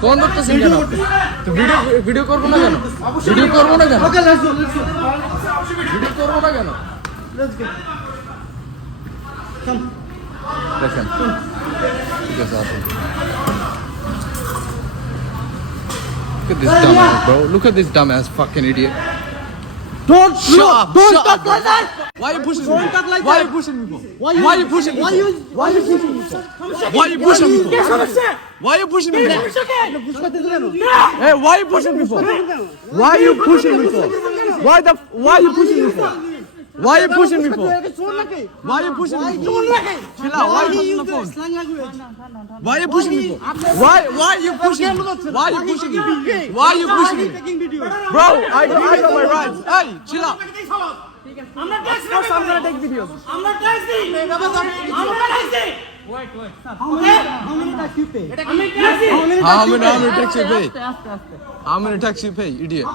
Phone ধরতেছেন কেন? তো video করবো না কেন? ভিডিও করবো না কেন? ভিডিও করবো না কেন? দেখেন ঠিক আছে আসুন। Look at this dumbass, bro. Look at this dumbass fucking idiot. Don't Shut up, don't shut talk up. like that. Why are you pushing me? Don't talk like Why that. are you pushing me for? Why Why are you pushing me? Why you pushing me? Why are you pushing me for? Why are you pushing me for? Hey, why are you pushing me for? Why are you pushing me for? Why are you pushing me for? Why are you pushing me for? Why are you pushing me for? Chill out. Why are you pushing the phone? Why are you pushing me for? Why are you pushing me? Why are you pushing me? Why are you pushing me? Bro, I got my rights. Hey, chill out. আমরা tax take videos. আমরা tax দিই। আমরা tax দিই। Wait. How many tax you pay? How many tax you pay? How many tax you pay, idiot?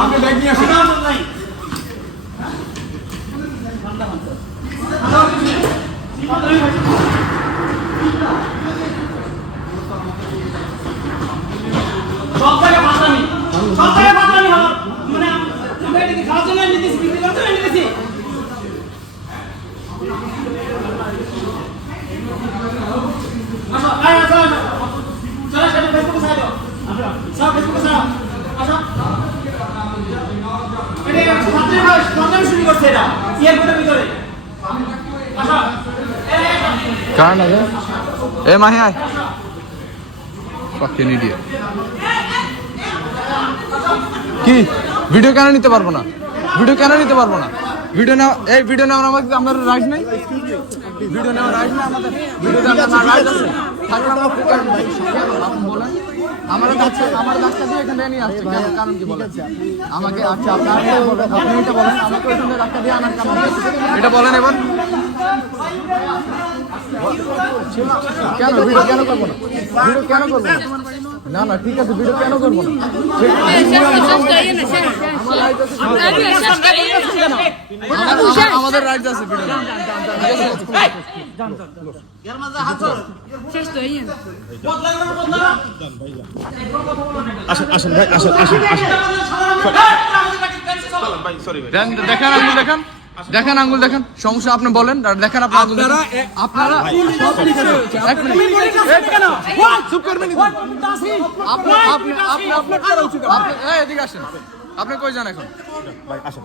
আপনি bag নিয়ে আসেন। সব জায়গায় বাতানি হয় মানে আমরা এটা কি খাওয়ার জন্য নিতেছি বিক্রি করতে নিতেছি আসো চলো সেটা ফেসবুকে ছাড়ো আসো সব ফেসবুকে ছাড়ো আসো এটা ছাত্রী বয়স প্রথম শুরু করছে এটা এয়ারপোর্টের ভিতরে আসো কারণ আছে এ মাহি আয় fucking idiot কি ভিডিও কেন নিতে পারবো না ভিডিও নেওয়ার আমাদের রাইট নাই ভিডিও নেওয়ার রাইট না আমাদের ভিডিও নেওয়ার রাইট আছে থাকলে আমরা আপনি বলেন আমার কাছটা দিয়ে এখানে নিয়ে আসছে কেন কারণ কি বলেন আমাকে আচ্ছা আপনি এটা বলেন আমাকে ওখান থেকে রাস্তা দিয়ে আনার কারণ এটা বলেন এবার কেন ভিডিও কেন করবো না না ঠিক আছে ভিডিও কেন করবো না আমাদের রাইট আছে ভিডিও দেখেন আঙ্গুল দেখেন সমস্যা আপনি বলেন দেখেন আপনার আঙ্গুল আপনারা এদিকে আসেন আপনি কই যান এখন ভাই আসেন